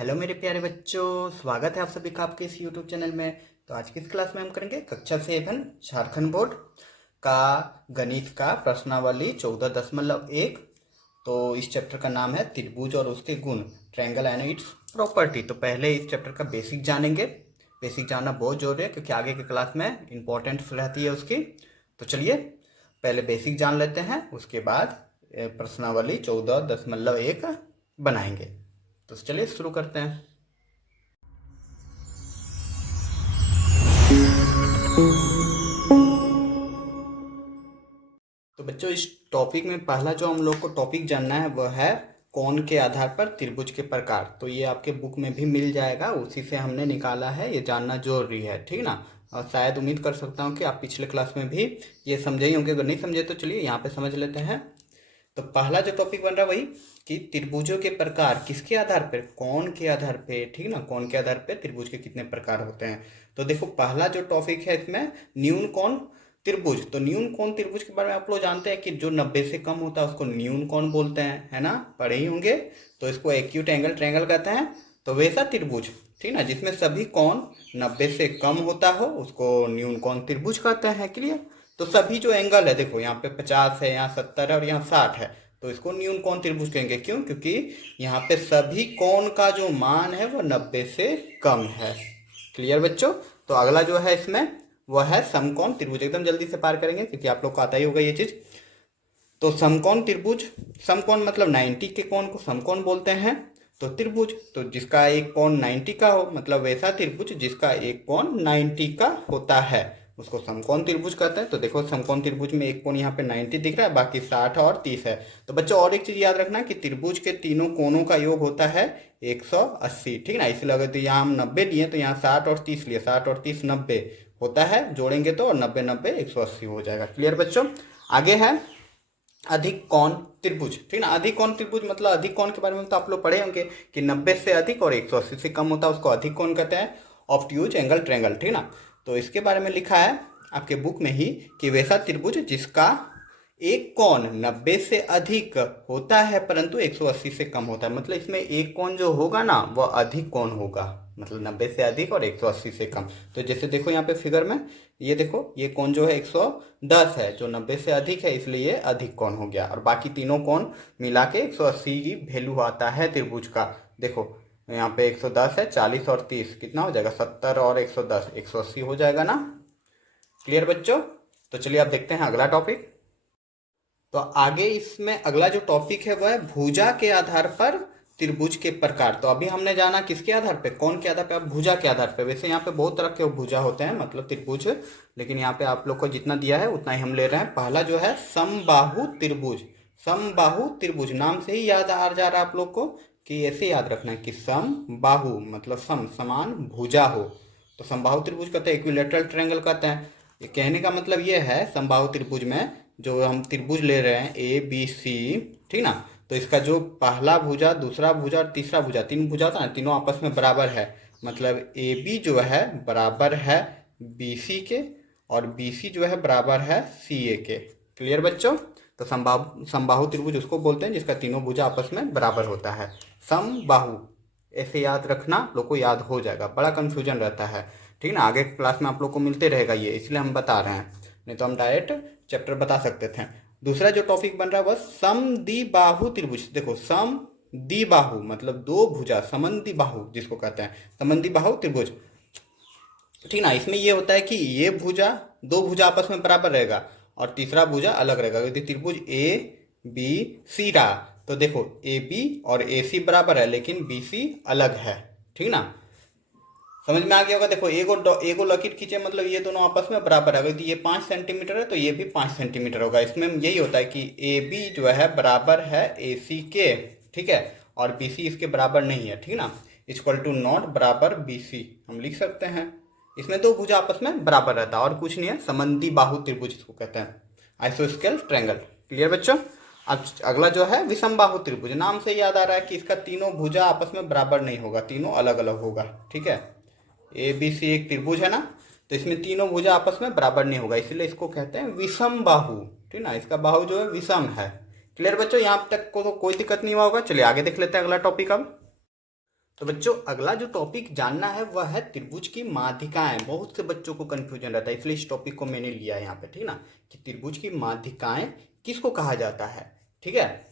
Hello मेरे प्यारे बच्चों, स्वागत है आप सभी का आपके इस यूट्यूब चैनल में। तो आज की इस क्लास में हम करेंगे कक्षा 7 झारखंड बोर्ड का गणित का प्रश्नावली 14.1। तो इस चैप्टर का नाम है त्रिभुज और उसके गुण, ट्रायंगल एंड इट्स प्रॉपर्टी। तो पहले इस चैप्टर का बेसिक जानेंगे। बेसिक जानना बहुत जरूरी है क्योंकि आगे के क्लास में इंपॉर्टेंस रहती है उसकी। तो चलिए पहले बेसिक जान लेते हैं, उसके बाद प्रश्नावली 14.1 बनाएंगे। तो चलिए शुरू करते हैं। तो बच्चों इस टॉपिक में पहला जो हम लोग को टॉपिक जानना है वह है कोण के आधार पर त्रिभुज के प्रकार। तो ये आपके बुक में भी मिल जाएगा, उसी से हमने निकाला है, ये जानना जरूरी है, ठीक ना। और शायद उम्मीद कर सकता हूँ कि आप पिछले क्लास में भी ये समझे ही होंगे, अगर नहीं समझे तो चलिए यहाँ पे समझ लेते हैं। तो पहला जो टॉपिक बन रहा है वही कि त्रिभुजों के प्रकार किसके आधार पर, कोण के आधार पे, ठीक ना। कोण के आधार पे त्रिभुज के कितने प्रकार होते हैं। तो देखो पहला जो टॉपिक है इसमें न्यून कोण त्रिभुज। तो न्यून कोण त्रिभुज के बारे में आप लोग जानते हैं कि जो 90 से कम होता है उसको न्यून कोण बोलते हैं, है ना, पढ़े ही होंगे। तो इसको एक्यूट एंगल ट्रायंगल कहते हैं। तो वैसा त्रिभुज, ठीक ना, जिसमें सभी कोण 90 से कम होता हो उसको न्यून कोण त्रिभुज कहते हैं। क्लियर। तो सभी जो एंगल है, देखो यहाँ पे 50 है, यहाँ 70 है और यहाँ 60 है, तो इसको न्यून कोण त्रिभुज कहेंगे। क्यों? क्योंकि यहाँ पे सभी कोण का जो मान है वो 90 से कम है। क्लियर बच्चों। तो अगला जो है इसमें वह है समकोण त्रिभुज। एकदम जल्दी से पार करेंगे क्योंकि आप लोग को आता ही होगा ये चीज। तो समकोण त्रिभुज, समकोण मतलब 90 के कोण को समकोण बोलते हैं। तो त्रिभुज तो जिसका एक कोण 90 का हो, मतलब वैसा त्रिभुज जिसका एक कोण 90 का होता है उसको समकोण त्रिभुज कहते हैं। तो देखो समकोण त्रिभुज में एक कोण यहाँ पे 90 दिख रहा है, बाकी 60 और 30 है। तो बच्चों और एक चीज याद रखना कि त्रिभुज के तीनों कोणों का योग होता है 180, ठीक ना। इसलिए अगर तो यहाँ हम 90 लिए तो यहाँ 60 और 30 लिए, 60 और 30 90 होता है, जोड़ेंगे तो, और 90 90 180 हो जाएगा। क्लियर बच्चों। आगे है अधिक कोण त्रिभुज, ठीक ना। अधिक कोण त्रिभुज मतलब अधिक कोण के बारे में तो आप लोग पढ़े होंगे कि 90 से अधिक और 180 से कम होता है उसको अधिक कोण कहते हैं। ऑब्ट्यूज एंगल ट्रायंगल, ठीक ना। तो इसके बारे में लिखा है आपके बुक में ही कि वैसा त्रिभुज जिसका एक कोण 90 से अधिक होता है परंतु 180 से कम होता है। मतलब इसमें एक कोण जो होगा ना वह अधिक कोण होगा, मतलब 90 से अधिक और 180 से कम। तो जैसे देखो यहाँ पे फिगर में, ये देखो ये कोण जो है 110 है, जो 90 से अधिक है इसलिए ये अधिक कोण हो गया, और बाकी तीनों कोण मिला के 180 की वैल्यू आता है त्रिभुज का। देखो यहाँ पे 110 है, 40 और 30 कितना हो जाएगा, 70 और 110 180 हो जाएगा ना। क्लियर बच्चों। तो चलिए आप देखते हैं अगला टॉपिक। तो आगे इसमें अगला जो टॉपिक है वह है भुजा के आधार पर त्रिभुज के प्रकार। तो अभी हमने जाना किसके आधार पे, कोण के आधार पे, अब भुजा के आधार पे। वैसे यहाँ पे बहुत तरह के भुजा होते हैं, मतलब त्रिभुज, लेकिन यहाँ पे आप लोग को जितना दिया है उतना ही हम ले रहे हैं। पहला जो है समबाहु त्रिभुज। समबाहु त्रिभुज नाम से ही याद आ जा रहा है आप लोग को कि ऐसे याद रखना है कि समबाहु मतलब सम, समान, भुजा हो। तो समबाहु त्रिभुज कहते हैं, इक्विलेटरल ट्रायंगल कहते हैं। ये कहने का मतलब ये है समबाहु त्रिभुज में जो हम त्रिभुज ले रहे हैं ए बी सी, ठीक ना, तो इसका जो पहला भुजा, दूसरा भुजा और तीसरा भुजा, तीन भुजा होता है ना, तीनों आपस में बराबर है। मतलब ए बी जो है बराबर है बी सी के, और बी सी जो है बराबर है सी ए के। क्लियर बच्चों। तो समबाहु त्रिभुज उसको बोलते हैं जिसका तीनों भुजा आपस में बराबर होता है। समबाहु ऐसे याद रखना, लोग को याद हो जाएगा, बड़ा कंफ्यूजन रहता है, ठीक ना। आगे क्लास में आप लोग को मिलते रहेगा ये, इसलिए हम बता रहे हैं, नहीं तो हम डायरेक्ट चैप्टर बता सकते थे। दूसरा जो टॉपिक बन रहा है वह समद्विबाहु त्रिभुज। देखो समद्विबाहु मतलब दो भुजा, समद्विबाहु जिसको कहते हैं, समद्विबाहु त्रिभुज, ठीक ना। इसमें ये होता है कि ये भुजा, दो भुजा आपस में बराबर रहेगा और तीसरा भुजा अलग रहेगा। यदि त्रिभुज ए बी सी रहा तो देखो ए बी और ए सी बराबर है लेकिन बी सी अलग है, ठीक ना। समझ में आ गया होगा। देखो एगो लकीर खींचे मतलब ये दोनों आपस में बराबर है। यदि ये 5 सेंटीमीटर है तो ये भी 5 सेंटीमीटर होगा। इसमें यही होता है कि ए बी जो है बराबर है ए सी के, ठीक है, और बी सी इसके बराबर नहीं है, ठीक ना। इक्वल टू नॉट बराबर बी सी हम लिख सकते हैं। इसमें दो भुजा आपस में बराबर रहता है और कुछ नहीं है। समद्विबाहु त्रिभुज इसको कहते हैं, आइसोस्केल ट्रायंगल। क्लियर बच्चों। अब अगला जो है विषमबाहु त्रिभुज। नाम से याद आ रहा है कि इसका तीनों भुजा आपस में बराबर नहीं होगा, तीनों अलग अलग होगा, ठीक है। ए बी सी एक त्रिभुज है ना, तो इसमें तीनों भुजा आपस में बराबर नहीं होगा, इसलिए इसको कहते हैं विषम बाहु, ठीक ना। इसका बाहु जो है विषम है। क्लियर बच्चों। यहाँ तक को तो कोई दिक्कत नहीं हुआ होगा। चलिए आगे देख लेते हैं अगला टॉपिक अब। तो बच्चों अगला जो टॉपिक जानना है वह है त्रिभुज की माध्यिकाएं। बहुत से बच्चों को कंफ्यूजन रहता है, इसलिए इस टॉपिक को मैंने लिया है यहाँ पे, ठीक ना, कि त्रिभुज की माध्यिकाएं किसको कहा जाता है। ठीक है,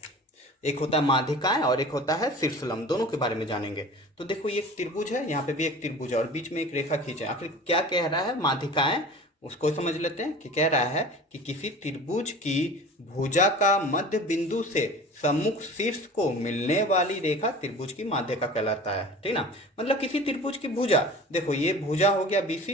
एक होता है माध्यिकाएं और एक होता है शीर्षलंब, दोनों के बारे में जानेंगे। तो देखो ये एक त्रिभुज है, यहाँ पे भी एक त्रिभुज है और बीच में एक रेखा खींचे। आखिर क्या कह रहा है माध्यिकाएं, उसको समझ लेते हैं। कि कह रहा है कि किसी त्रिभुज की भुजा का मध्य बिंदु से सम्मुख शीर्ष को मिलने वाली रेखा त्रिभुज की माध्यिका कहलाता है। ठीक ना, मतलब किसी त्रिभुज की भुजा, देखो ये भुजा हो गया बीसी,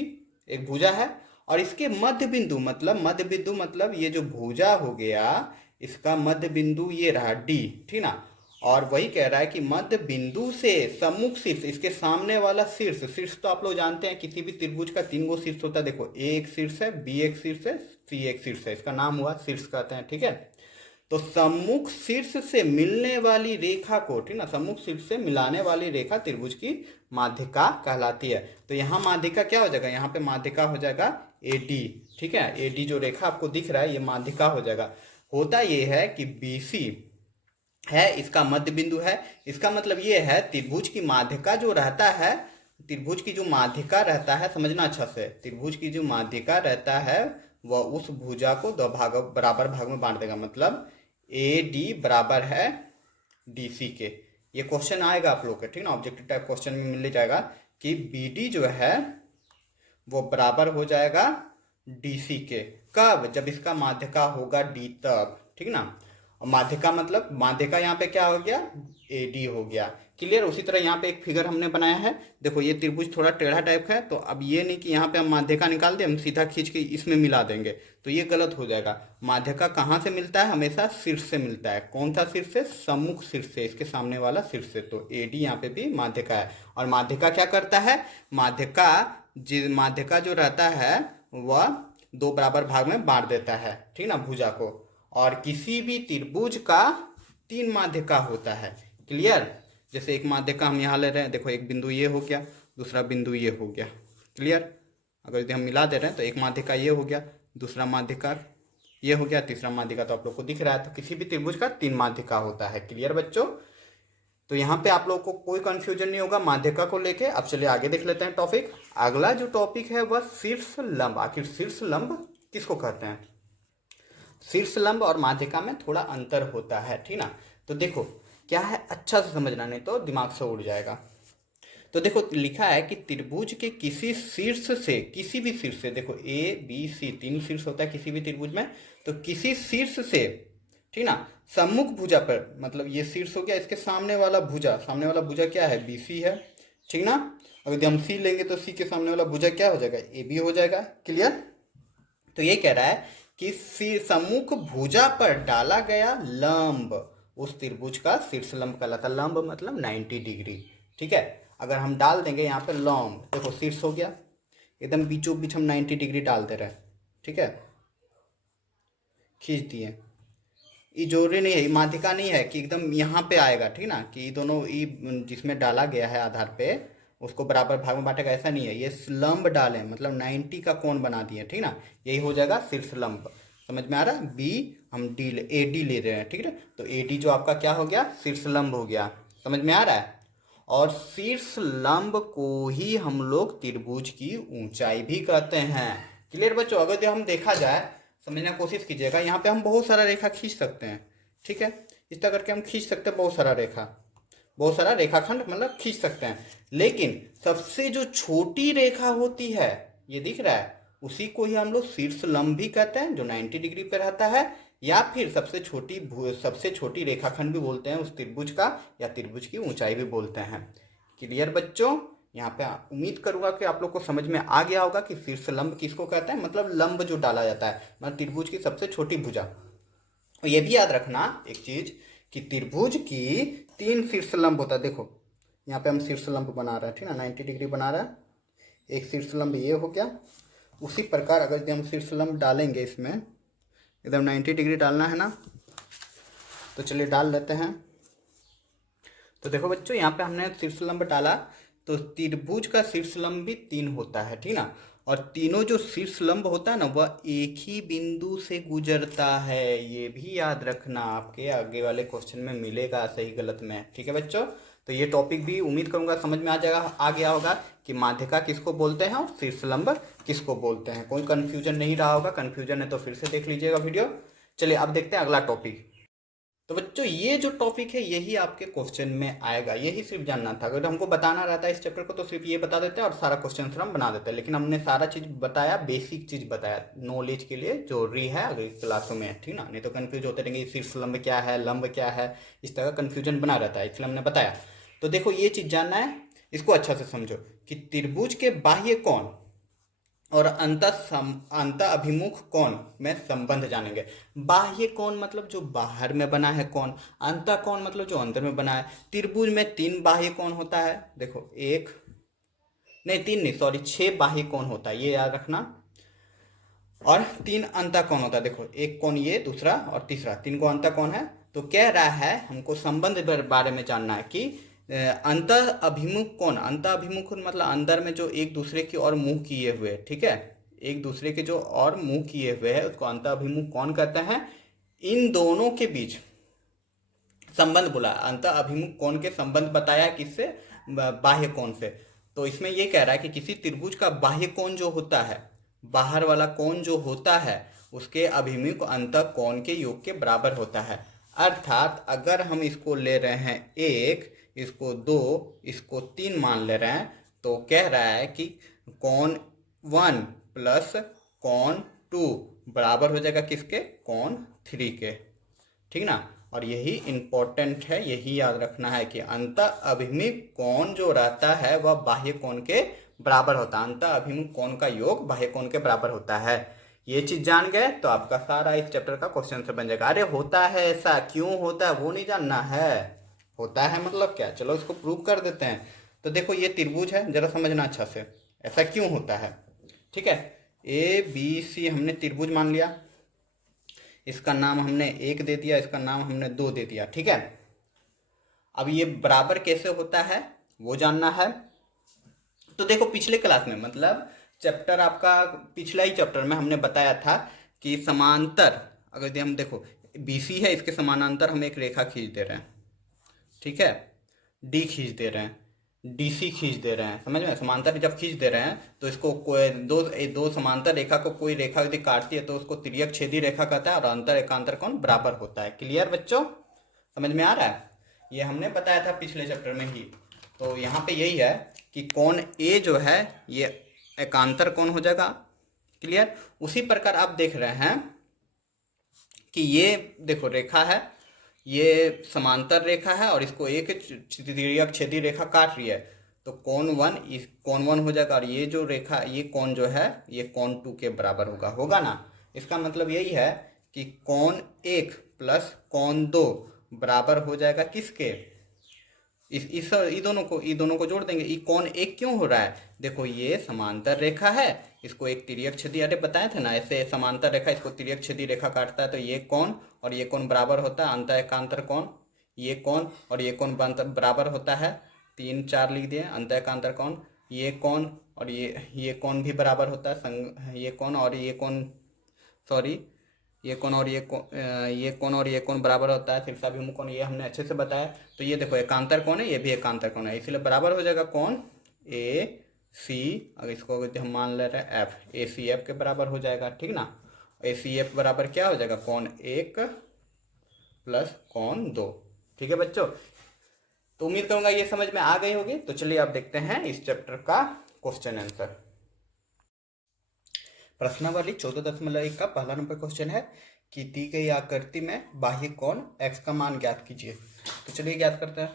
एक भुजा है, और इसके मध्य बिंदु मतलब ये जो भुजा हो गया इसका मध्य बिंदु ये रहा डी। ठीक ना, और वही कह रहा है कि मध्य बिंदु से सम्मुख शीर्ष, इसके सामने वाला शीर्ष, शीर्ष तो आप लोग जानते हैं किसी भी त्रिभुज का 3 गो शीर्ष होता है। देखो ए एक शीर्ष है, बी एक शीर्ष है, सी एक शीर्ष है, इसका नाम हुआ शीर्ष कहते हैं। ठीक है, तो सम्मुख शीर्ष से मिलने वाली रेखा को, ठीक ना, सम्मुख शीर्ष से मिलाने वाली रेखा त्रिभुज की माध्यिका कहलाती है। तो यहाँ माध्यिका क्या हो जाएगा, यहाँ पे माध्यिका हो जाएगा एडी। ठीक है, एडी जो रेखा आपको दिख रहा है ये माध्यिका हो जाएगा। होता ये है कि बीसी है इसका मध्य बिंदु है, इसका मतलब ये है त्रिभुज की माध्यिका जो रहता है, त्रिभुज की जो माध्यिका रहता है, समझना अच्छा से, त्रिभुज की जो माध्यिका रहता है वह उस भुजा को दो भाग बराबर भाग में बांट देगा। मतलब ए डी बराबर है डी सी के। ये क्वेश्चन आएगा आप लोग के, ठीक ना, ऑब्जेक्टिव टाइप क्वेश्चन में मिल जाएगा कि बी डी जो है वो बराबर हो जाएगा डी सी के। कब, जब इसका माध्यिका होगा डी तब। ठीक ना, और माध्यिका मतलब माध्यिका यहाँ पे क्या हो गया, ए डी हो गया। क्लियर। उसी तरह यहाँ पे एक फिगर हमने बनाया है, देखो ये त्रिभुज थोड़ा टेढ़ा टाइप है, तो अब ये नहीं कि यहाँ पे हम माध्यिका निकाल दें, हम सीधा खींच के इसमें मिला देंगे तो ये गलत हो जाएगा। माध्यिका कहाँ से मिलता है, हमेशा शीर्ष से मिलता है। कौन सा शीर्ष से, सम्मुख शीर्ष से, इसके सामने वाला शीर्ष से। तो ए डी यहाँ पे भी माध्यिका है। और माध्यिका क्या करता है, माध्यिका जो रहता है वह दो बराबर भाग में बांट देता है, ठीक ना, भुजा को। और किसी भी त्रिभुज का 3 माध्यिका होता है। क्लियर। जैसे एक माध्यिका हम यहाँ ले रहे हैं, देखो एक बिंदु ये हो गया, दूसरा बिंदु ये हो गया। क्लियर। अगर यदि हम मिला दे रहे हैं तो एक माध्यिका ये हो गया, दूसरा माध्यिका ये हो गया, तीसरा माध्यिका तो आप लोग को दिख रहा है। तो किसी भी त्रिभुज का 3 माध्यिका होता है। क्लियर बच्चों। तो यहाँ पे आप लोग को कोई कंफ्यूजन नहीं होगा माध्यिका को लेके। अब चलिए आगे देख लेते हैं टॉपिक। अगला जो टॉपिक है वह शीर्ष लंब। आखिर शीर्ष लंब किसको कहते हैं। शीर्ष लंब और माध्यिका में थोड़ा अंतर होता है, ठीक ना। तो देखो क्या है, अच्छा से समझना नहीं तो दिमाग से उड़ जाएगा। तो देखो लिखा है कि त्रिभुज के किसी शीर्ष से, किसी भी शीर्ष से, देखो ए बी सी 3 शीर्ष होता है किसी भी त्रिभुज में, तो किसी शीर्ष से, ठीक ना, सम्मुख भुजा पर, मतलब ये शीर्ष हो गया, इसके सामने वाला भुजा क्या है, बी सी है, ठीक ना। अगर हम सी लेंगे तो सी के सामने वाला भुजा क्या हो जाएगा, ए बी हो जाएगा। क्लियर। तो ये कह रहा है कि सम्मुख भुजा पर डाला गया लंब उस त्रिभुज का शीर्ष लंब कहलाता है। लंब मतलब 90 डिग्री, ठीक है। अगर हम डाल देंगे यहाँ पे लंब, देखो शीर्ष हो गया, एकदम बीचों बीच हम 90 डिग्री डाल दे रहे हैं, ठीक है, खींच दिए। ये जरूरी नहीं है, माध्यिका नहीं है कि एकदम यहाँ पे आएगा, ठीक ना, कि दोनों ये जिसमें डाला गया है आधार पे उसको बराबर भाग में बांटेगा, ऐसा नहीं है। ये लंब डालें मतलब 90 का कोण बना दिए, ठीक ना, यही हो जाएगा शीर्ष लंब। समझ में आ रहा है। बी हम डी ए डी ले रहे हैं, ठीक है। तो ए डी जो आपका क्या हो गया, शीर्ष लंब हो गया। समझ में आ रहा है। और शीर्ष लंब को ही हम लोग त्रिभुज की ऊंचाई भी कहते हैं। क्लियर बच्चों। अगर जो हम देखा जाए, समझने की कोशिश कीजिएगा, यहाँ पे हम बहुत सारा रेखा खींच सकते हैं, ठीक है, इस तरह करके हम खींच सकते हैं बहुत सारा रेखाखंड मतलब खींच सकते हैं। लेकिन सबसे जो छोटी रेखा होती है, ये दिख रहा है, उसी को ही हम लोग शीर्ष लंब भी कहते हैं, जो 90 डिग्री पे रहता है, या फिर सबसे छोटी रेखाखंड भी बोलते हैं उस त्रिभुज का, या त्रिभुज की ऊंचाई भी बोलते हैं। क्लियर बच्चों। यहाँ पे उम्मीद करूंगा कि आप लोग को समझ में आ गया होगा कि शीर्ष लंब किसको कहते हैं, मतलब लंब जो डाला जाता है, मतलब त्रिभुज की सबसे छोटी भुजा। और ये भी याद रखना एक चीज कि त्रिभुज की 3 शीर्ष लंब होता है। देखो यहाँ पे हम शीर्ष लंब बना रहे हैं, ठीक ना, 90 डिग्री बना रहे हैं, एक शीर्ष लंब ये हो गया। उसी प्रकार अगर हम शीर्ष लंब डालेंगे, इसमें एकदम 90 डिग्री डालना है ना, तो चलिए डाल लेते हैं। तो देखो बच्चों यहाँ पे हमने शीर्ष लंब डाला, तो त्रिभुज का शीर्ष लंब भी 3 होता है, ठीक ना। और तीनों जो शीर्ष लंब होता है ना, वह एक ही बिंदु से गुजरता है। ये भी याद रखना, आपके आगे वाले क्वेश्चन में मिलेगा सही गलत में, ठीक है बच्चों। तो ये टॉपिक भी उम्मीद करूंगा समझ में आ गया होगा कि माध्यिका किसको बोलते हैं और शीर्षलंब किसको बोलते हैं। कोई कन्फ्यूजन नहीं रहा होगा, कन्फ्यूजन है तो फिर से देख लीजिएगा वीडियो। चलिए अब देखते हैं अगला टॉपिक। तो बच्चों ये जो टॉपिक है यही आपके क्वेश्चन में आएगा, यही सिर्फ जानना था। अगर हमको बताना रहता है इस चैप्टर को तो सिर्फ ये बता देते हैं और सारा क्वेश्चन आंसर हम बना देते हैं, लेकिन हमने सारा चीज बताया, बेसिक चीज बताया, नॉलेज के लिए जरूरी है अगली क्लासों में, ठीक ना। नहीं तो कंफ्यूज होते रहेंगे शीर्ष लंब क्या है, लंब क्या है, इस तरह का कंफ्यूजन बना रहता है, इसलिए हमने बताया। तो देखो ये चीज जानना है, इसको अच्छा से समझो कि त्रिभुज के बाह्य कोण और अंत अभिमुख कोण में संबंध जानेंगे। बाह्य कोण मतलब जो बाहर में बना है कोण, अंत कोण मतलब जो अंदर में बना है। त्रिभुज में 3 बाह्य कोण होता है, देखो एक नहीं 3 नहीं सॉरी 6 बाह्य कोण होता है, ये याद रखना, और 3 अंत कोण होता है। देखो एक कोण ये, दूसरा और तीसरा, 3 को अंत कोण है। तो कह रहा है हमको संबंध बारे में जानना है कि अंत अभिमुख कोण, अंत अभिमुख मतलब अंदर में जो एक दूसरे की ओर मुंह किए हुए, ठीक है, एक दूसरे के जो और मुंह किए हुए है उसको अंत अभिमुख कोण कहते हैं। इन दोनों के बीच संबंध बोला, अंत अभिमुख कोण के संबंध बताया किससे, बाह्य कोण से। तो इसमें यह कह रहा है कि किसी त्रिभुज का बाह्य कोण जो होता है, बाहर वाला कोण जो होता है, उसके अभिमुख अंत कोण के योग के बराबर होता है। अर्थात अगर हम इसको ले रहे हैं 1, इसको 2, इसको 3 मान ले रहे हैं, तो कह रहा है कि कोण 1 प्लस कोण 2 बराबर हो जाएगा किसके, कोण 3 के, ठीक ना। और यही इंपॉर्टेंट है, यही याद रखना है कि अंत अभिमुख कोण जो रहता है वह बाह्य कोण के बराबर होता है, अंत अभिमुख कोण का योग बाह्य कोण के बराबर होता है। ये चीज जान गए तो आपका सारा इस चैप्टर का क्वेश्चन आंसर बन जाएगा। अरे होता है ऐसा, क्यों होता है वो नहीं जानना है, होता है मतलब क्या, चलो इसको प्रूव कर देते हैं। तो देखो ये त्रिभुज है, जरा समझना अच्छा से, ऐसा क्यों होता है, ठीक है। ABC हमने त्रिभुज मान लिया, इसका नाम हमने 1 दे दिया, इसका नाम हमने 2 दे दिया, ठीक है। अब ये बराबर कैसे होता है वो जानना है। तो देखो पिछले क्लास में, मतलब चैप्टर आपका पिछला ही चैप्टर में हमने बताया था कि समांतर, अगर हम देखो BC है, इसके समानांतर हम एक रेखा खींच दे रहे हैं, ठीक है, D खींच दे रहे हैं, DC खींच दे रहे हैं, समझ में। समांतर जब खींच दे रहे हैं तो इसको कोई दो समांतर रेखा को कोई रेखा यदि काटती है तो उसको तिर्यक छेदी रेखा कहता है, और अंतर एकांतर कोण बराबर होता है। क्लियर बच्चों, समझ में आ रहा है, ये हमने बताया था पिछले चैप्टर में ही। तो यहाँ पे यही है कि कोण A जो है ये एकांतर कोण हो जाएगा, क्लियर। उसी प्रकार आप देख रहे हैं कि ये देखो रेखा है, ये समांतर रेखा है और इसको एक तिर्यक छेदी रेखा काट रही है, तो कोण 1 इस कोण 1 हो जाएगा, और ये जो रेखा, ये कोण जो है ये कोण 2 के बराबर होगा ना। इसका मतलब यही है कि कोण 1 प्लस कोण 2 बराबर हो जाएगा किसके, इस दोनों को जोड़ देंगे। ये कोण 1 क्यों हो रहा है, देखो ये समांतर रेखा है, इसको एक तिर्यक छेदी, अरे बताए थे ना, ऐसे समांतर रेखा इसको तिर्यक छेदी रेखा काटता है, तो ये कोण और ये कोण बराबर होता है, अंत एकांतर कोण। ये कोण और ये कोण बराबर होता है, 3 4 लिख दिए, अंत एकांतर कोण। ये कोण और ये कोण भी बराबर होता है, ये कोण और ये कोण, सॉरी ये कोण और ये कोण और ये कोण बराबर होता है, शीर्षाभिमुख कोण, ये हमने अच्छे से बताया। तो ये देखो एकांतर कोण है, ये भी एकांतर कोण है, इसलिए बराबर हो जाएगा कोण AC, अगर इसको अगर हम मान ले रहे हैं F, ACF के बराबर हो जाएगा, ठीक ना। ACF बराबर क्या हो जाएगा, कोण 1 प्लस कोण 2, ठीक है बच्चों। तो उम्मीद करूंगा ये समझ में आ गई होगी। तो चलिए आप देखते हैं इस चैप्टर का क्वेश्चन आंसर। प्रश्नावली 14.1 का पहला नंबर क्वेश्चन है कि दी गई आकृति में बाह्य कोण x का मान ज्ञात कीजिए। तो चलिए ज्ञात करते हैं।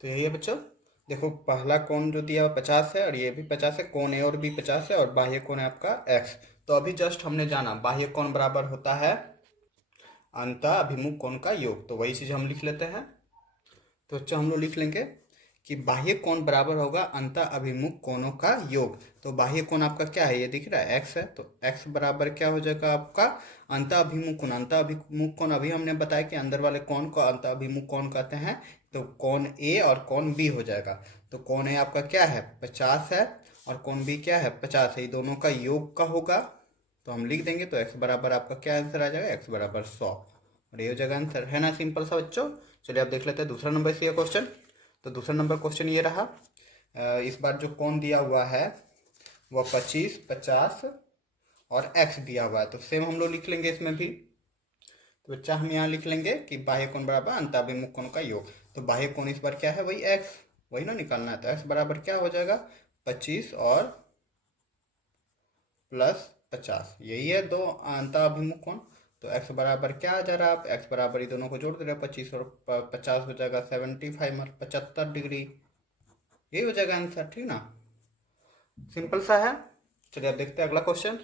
तो यही है बच्चों, देखो पहला कोण जो दिया हुआ 50 है और ये भी 50 है, कोण A और B 50 है और बाह्य कोण है आपका x। तो अभी जस्ट हमने जाना बाह्य कोण बराबर होता है अंत अभिमुख कोण का योग, तो वही चीज हम लिख लेते हैं। तो अच्छा हम लोग लिख लेंगे कि बाह्य कोण बराबर होगा अंत अभिमुख कोणों का योग। तो बाह्य कोण आपका क्या है, ये दिख रहा है x है, तो x बराबर क्या हो जाएगा आपका अंत अभिमुख कोण। अंत अभिमुख कोण अभी हमने बताया कि अंदर वाले कोण को अंत अभिमुख कोण कहते हैं, तो कोण A और कोण B हो जाएगा। तो कोण A आपका क्या है 50 है और कोण B क्या है 50 है, ये दोनों का योग का होगा, तो हम लिख देंगे। तो x बराबर आपका क्या आंसर आ जाएगा, x बराबर 100, और ये हो जाएगा आंसर, है ना, सिंपल सा बच्चों। चलिए आप देख लेते हैं दूसरा नंबर से ये क्वेश्चन। तो दूसरा नंबर क्वेश्चन ये रहा। इस बार जो कोण दिया हुआ है वह 25, 50 और x दिया हुआ है, तो सेम हम लोग लिख लेंगे इसमें भी। तो बच्चा हम यहाँ लिख लेंगे कि बाह्य कोण बराबर अंतःभिमुख कोण का योग। तो बाह्य कोण इस बार क्या है, वही x, वही ना निकालना है। तो x बराबर क्या हो जाएगा, 25 और प्लस 50, यही है दो अंतःभिमुख कोण। तो x बराबर क्या आ जा रहा है, आप x बराबर ही दोनों को जोड़ दे रहे हैं, 25 और 50 हो जाएगा 75 और 75 डिग्री, यही हो जाएगा आंसर, ठीक ना। सिंपल सा है। चलिए अब देखते हैं अगला क्वेश्चन।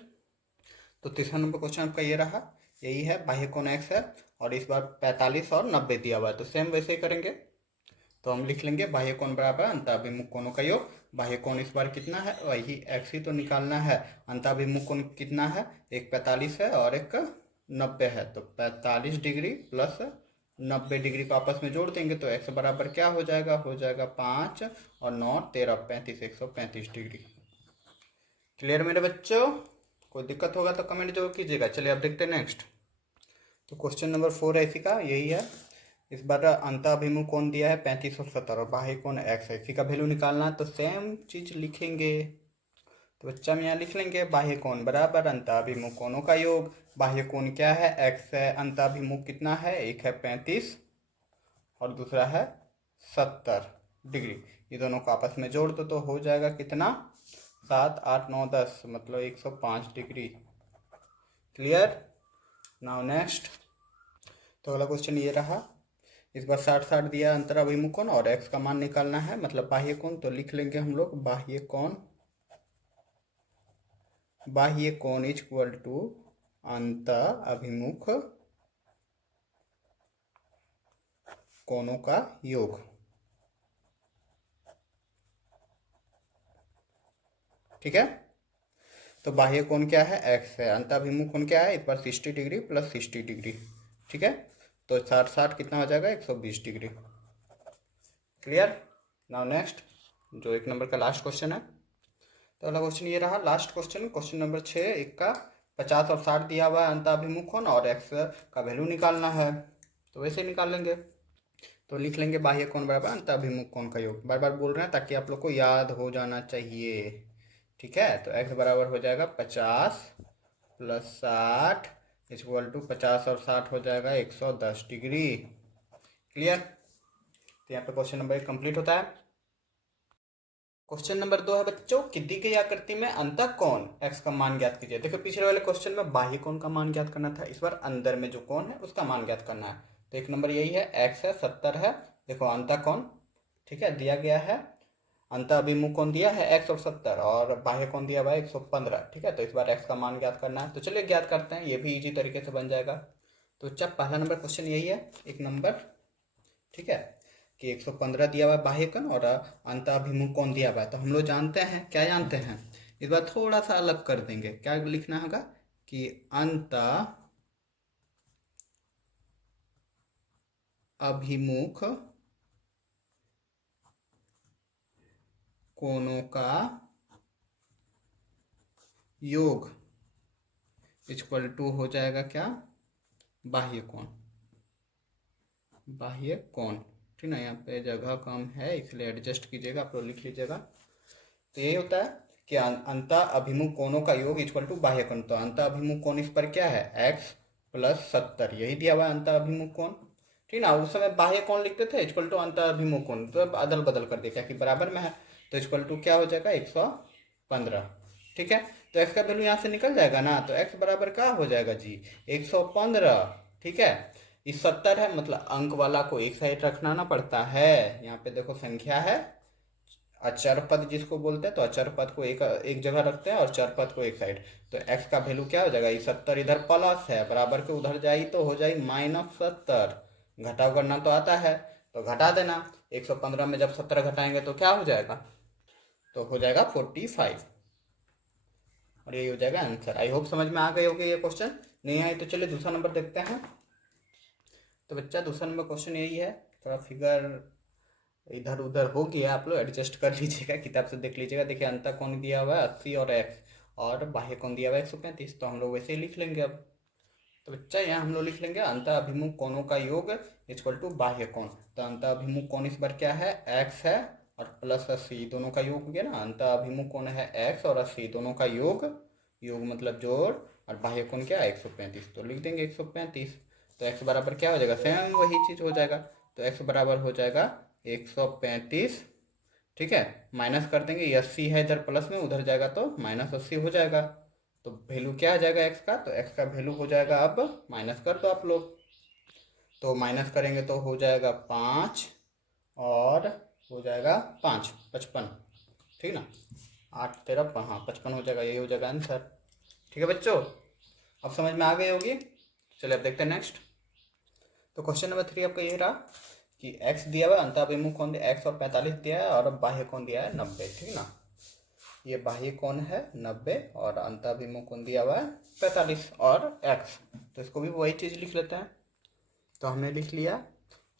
तो तीसरा नंबर क्वेश्चन आपका ये रहा, यही है बाह्य कोण x है और इस बार 45 और 90 दिया हुआ है। तो सेम वैसे ही करेंगे। तो हम लिख लेंगे बाह्य कोण बराबर अंतःभिमुख कोणों का योग। बाह्य कोण इस बार कितना है, वही x ही तो निकालना है। अंतःभिमुख कोण कितना है, एक 45 है और एक 90 है। तो 45 डिग्री प्लस 90 डिग्री को आपस में जोड़ देंगे तो x बराबर क्या हो जाएगा, 5 और 9 13 35, 135 डिग्री। क्लियर मेरे बच्चों, कोई दिक्कत होगा तो कमेंट जरूर कीजिएगा। चलिए अब देखते हैं नेक्स्ट। तो क्वेश्चन नंबर 4 है इसी का, यही है। इस बार अंतःभिमुख कोण दिया है 35 और 70 और बाह्य कोण x है, इसी का वैल्यू निकालना है। तो सेम चीज लिखेंगे। तो बच्चा हम यहाँ लिख लेंगे बाह्य कोण बराबर अंतःभिमुख कोणों का योग। बाह्य कोण क्या है, x है, अंतःभिमुख कितना है, एक है 35 और दूसरा है 70 डिग्री। ये दोनों को आपस में जोड़ दो तो हो जाएगा कितना, 7 8 9 10, मतलब 105 डिग्री। क्लियर। Now next. तो अगला क्वेश्चन ये रहा, इस बार 60 60 दिया अंतराभिमुख कोण और x का मान निकालना है, मतलब बाह्य कोण। तो लिख लेंगे हम लोग बाह्य कोण इज इक्वल टू अंतःभिमुख कोणों का योग। ठीक है। तो बाह्य कोण क्या है, x है, अंतःभिमुख कोण क्या है, इस बार 60 डिग्री प्लस 60 डिग्री। ठीक है। तो 60 60 कितना हो जाएगा, 120 डिग्री। क्लियर। नाउ नेक्स्ट, जो एक नंबर का लास्ट क्वेश्चन है। तो अगला क्वेश्चन ये रहा, लास्ट क्वेश्चन, क्वेश्चन नंबर 6 एक का। 50 और 60 दिया हुआ है अंतःभिमुख कोण और x का वैल्यू निकालना है। तो वैसे ही निकाल लेंगे। तो लिख लेंगे बाह्य कोण बराबर अंतःभिमुख कोण का योग। बार बार बोल रहे हैं ताकि आप लोग को याद हो जाना चाहिए। ठीक है। तो x बराबर हो जाएगा 50 प्लस 60 इक्वल टू 50 और 60 हो जाएगा 110 डिग्री। क्लियर। तो यहाँ पे क्वेश्चन नंबर 1 कंप्लीट होता है। क्वेश्चन नंबर 2 है बच्चों कि दी गई आकृति में अंतः कोण x का मान ज्ञात कीजिए। देखो पिछले वाले क्वेश्चन में बाह्य कोण का मान ज्ञात करना था, इस बार अंदर में जो कोण है उसका मान ज्ञात करना है। तो एक नंबर यही है, x है, 70 है। देखो अंतः कोण, ठीक है, दिया गया है। अंतःभिमुख कोण दिया है x और 70 और बाह्य कोण दिया हुआ है 115। ठीक है। तो इस बार x का मान ज्ञात करना है। तो चलिए ज्ञात करते हैं, ये भी इजी तरीके से बन जाएगा। तो बच्चा पहला नंबर क्वेश्चन यही है, एक नंबर। ठीक है, कि 115 दिया हुआ है बाह्य कोण और अंतःभिमुख कोण दिया हुआ है। तो हम लोग जानते हैं, क्या जानते हैं, इस बार थोड़ा सा अलग कर देंगे। क्या लिखना होगा कि अंतःभिमुख कोणों का योग इक्वल टू हो जाएगा क्या, बाह्य कोण। बाह्य कोण, ठीक ना। यहाँ पे जगह कम है इसलिए एडजस्ट कीजिएगा, आप लोग लिख लीजिएगा। तो यही होता है कि अंतःभिमुख कोणों का योग इक्वल टू बाह्य कोण। तो अंतःभिमुख कोण इस पर क्या है, x प्लस 70, यही दिया हुआ है अंतःभिमुख कोण। ठीक ना। उस समय बाह्य कोण लिखते थे इक्वल टू अंतःभिमुख कोण, तो अब अदल बदल कर दिया क्या कि बराबर में है। तो इक्वल टू क्या हो जाएगा, 115। ठीक है। तो x का वैल्यू यहाँ से निकल जाएगा ना, तो x बराबर क्या हो जाएगा जी, 115। ठीक है। इस 70 है, मतलब अंक वाला को एक साइड रखना ना पड़ता है। यहाँ पे देखो संख्या है, अचर पद जिसको बोलते हैं, तो अचर पद को एक जगह रखते हैं और चर पद को एक साइड। तो x का वैल्यू क्या हो जाएगा, ये 70 इधर प्लस है, बराबर के उधर जाई तो हो जाए -70। घटाव करना तो आता है तो घटा देना। 115 में जब 70 घटाएंगे तो क्या हो जाएगा, तो हो जाएगा 45 और यही हो जाएगा आंसर। आई होप समझ में आ गए होंगे ये क्वेश्चन। नहीं आए तो चलिए दूसरा नंबर देखते हैं। तो बच्चा दूसरा नंबर क्वेश्चन यही है, थोड़ा फिगर इधर उधर हो गया, आप लोग एडजस्ट कर लीजिएगा, किताब से देख लीजिएगा। देखिए अंतः कोण दिया हुआ है 80 और x और बाह्य कोण दिया हुआ है 135। तो हम लोग वैसे ही लिख लेंगे अब। तो बच्चा यहाँ हम लोग लिख लेंगे अंत अभिमुख कोणों का योग इक्वल टू बाह्य कोण। तो अंत अभिमुख कोण इस बार क्या है, x है और प्लस 80 दोनों का योग हो गया ना। अंत अभिमुख कोण है x और 80 दोनों का योग, योग मतलब जोड़, और बाह्य कोण क्या है 135, तो लिख देंगे 135। तो x बराबर क्या हो जाएगा, सेम वही चीज़ हो जाएगा। तो x बराबर हो जाएगा 135, ठीक है। माइनस कर देंगे, ये 80 है इधर प्लस में, उधर जाएगा तो -80 हो जाएगा। तो वैल्यू क्या आ जाएगा x का, तो x का वैल्यू हो जाएगा, अब माइनस कर दो आप लोग। तो माइनस करेंगे तो हो जाएगा 5 और हो जाएगा 5 55, ठीक ना। 8 13 हाँ 55 हो जाएगा, यही हो जाएगा आंसर। ठीक है बच्चों, अब समझ में आ गई होगी। चलिए अब देखते हैं नेक्स्ट। तो क्वेश्चन नंबर 3 आपका ये रहा कि x दिया हुआ है, अंतःअभिमुख कोण दिया x और 45 दिया है, और बाह्य कोण दिया है 90, ठीक ना। ये बाह्य कोण है 90 और अंतःअभिमुख कोण दिया हुआ है 45 और x, तो इसको भी वही चीज़ लिख लेते हैं। तो हमने लिख लिया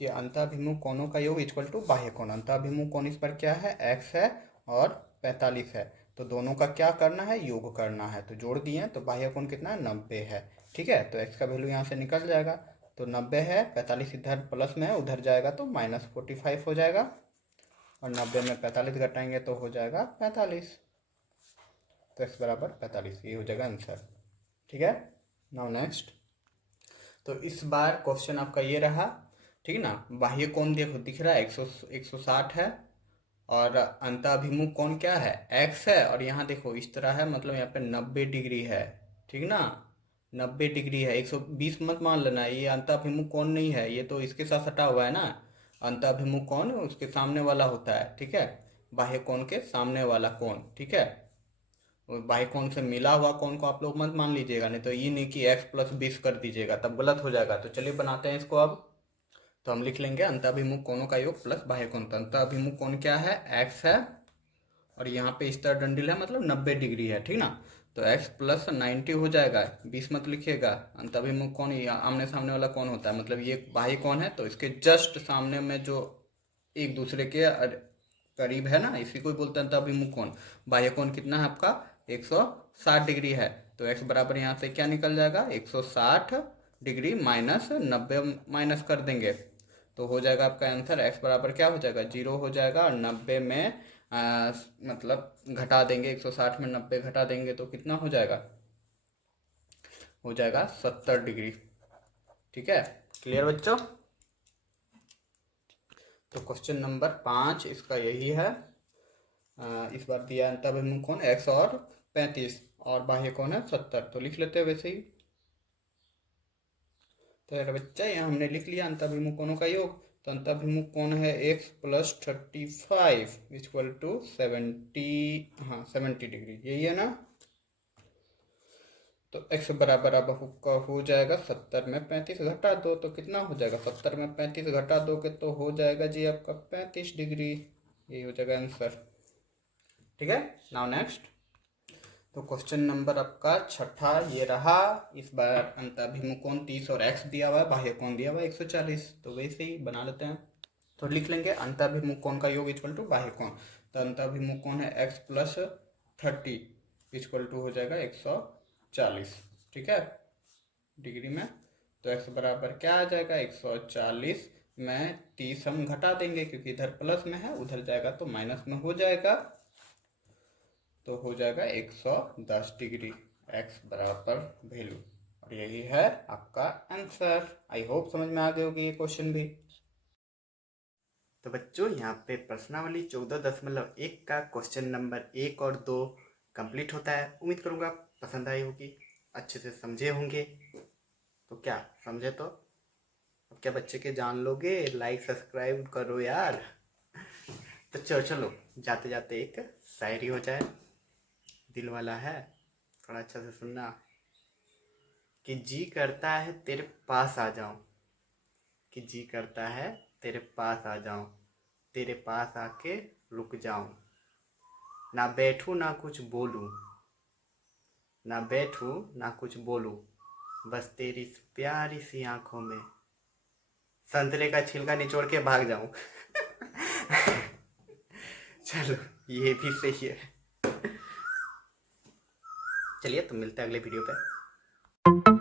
कि अंतःअभिमुख कोणों का योग इक्वल टू बाह्य कोण। अंतःअभिमुख कोण इस पर क्या है, x है और 45 है, तो दोनों का क्या करना है, योग करना है। तो जोड़ दिए, तो बाह्य कोण कितना है, 90 है, ठीक है। तो x का वैल्यू यहाँ से निकल जाएगा, तो 90 है, 45 इधर प्लस में है, उधर जाएगा तो -45 हो जाएगा, और 90 में 45 घटाएंगे तो हो जाएगा 45। तो x बराबर 45, ये हो जाएगा आंसर, ठीक है। Now next. तो इस बार क्वेश्चन आपका ये रहा, ठीक ना। बाह्य कोण देखो दिख रहा है 160 है, और अंतःअभिमुख कोण क्या है, x है, और यहाँ देखो इस तरह है, मतलब यहाँ पे 90 डिग्री है, ठीक ना। 90 डिग्री है, 120 मत मान लेना, ये अंतःअभिमुख कोण नहीं है, ये तो इसके साथ सटा हुआ है ना। अंतःअभिमुख कोण उसके सामने वाला होता है, ठीक है, बाह्य कोण के सामने वाला कोण, ठीक है। बाह्य कोण से मिला हुआ कोण को आप लोग मत मान लीजिएगा, नहीं तो ये नहीं कि x + 20 कर दीजिएगा, तब गलत हो जाएगा। तो चलिए बनाते हैं इसको अब। तो हम लिख लेंगे अंतःअभिमुख कोणों का योग प्लस बाह्य कोण। तो अंतःअभिमुख कोण क्या है, x है, और यहाँ पे इस तरह डंडिल है, मतलब 90 डिग्री है, ठीक ना। तो x + 90 हो जाएगा, 20 मत लिखिएगा। अंतःअभिमुख कोण ये आमने सामने वाला कोण होता है, मतलब ये बाह्य कोण है, तो इसके जस्ट सामने में जो एक दूसरे के करीब है ना, इसी को ही बोलते हैं अंतःअभिमुख कोण। बाह्य कोण कितना है आपका, 160 डिग्री है। तो x बराबर यहाँ से क्या निकल जाएगा, 160 डिग्री माइनस 90 माइनस कर देंगे, तो हो जाएगा आपका आंसर। x बराबर क्या हो जाएगा, 0 हो जाएगा, और 90 में मतलब घटा देंगे, 160 में 90 घटा देंगे तो कितना हो जाएगा, हो जाएगा 70 डिग्री, ठीक है। क्लियर बच्चों। तो क्वेश्चन नंबर 5 इसका यही है। इस बार दिया अंतःअभिमुख कोण x और 35 और बाह्य कोण है 70, तो लिख लेते हैं वैसे ही। तो यार बच्चा यहाँ हमने लिख लिया अंतःअभिमुख कोणों का योग। तो अंतःअभिमुख कोण है x + 35 = 70, हाँ 70 डिग्री, यही है ना। तो x बराबर अब हो जाएगा 70 में 35 घटा दो, तो कितना हो जाएगा, 70 में 35 घटा दोगे तो हो जाएगा जी आपका 35 डिग्री, यही हो जाएगा आंसर, ठीक है। Now next. तो क्वेश्चन नंबर आपका छठा ये रहा। इस बार अंतःअभिमुख कोण 30 और x दिया हुआ है, बाह्य कोण दिया हुआ है 140, तो वैसे ही बना लेते हैं। तो लिख लेंगे अंतःअभिमुख कोण का योग इक्वल टू बाह्य कोण। तो अंतःअभिमुख कोण है x + 30 इक्वल टू हो जाएगा 140, ठीक है, डिग्री में। तो x बराबर क्या आ जाएगा, 140 में 30 हम घटा देंगे, क्योंकि इधर प्लस में है, उधर जाएगा तो माइनस में हो जाएगा, तो हो जाएगा 110 डिग्री, x बराबर वैल्यू, और यही है आपका आंसर। आई होप समझ में आ गए होगी ये क्वेश्चन भी। तो बच्चों यहाँ पे प्रश्नावली 14.1 का क्वेश्चन नंबर 1 और 2 कंप्लीट होता है। उम्मीद करूँगा पसंद आई होगी, अच्छे से समझे होंगे। तो क्या समझे, तो अब क्या बच्चे के जान लोगे, लाइक सब्सक्राइब करो यार। तो चलो जाते जाते एक शायरी हो जाए, दिल वाला है, थोड़ा अच्छा से सुनना। कि जी करता है तेरे पास आ जाऊं, कि जी करता है तेरे पास आ जाऊं, तेरे पास आके रुक जाऊं, ना बैठूं ना कुछ बोलूं, ना बैठूं ना कुछ बोलूं, बस तेरी प्यारी सी आंखों में संतरे का छिलका निचोड़ के भाग जाऊं। चलो ये भी सही है। चलिए तो मिलते हैं अगले वीडियो पे।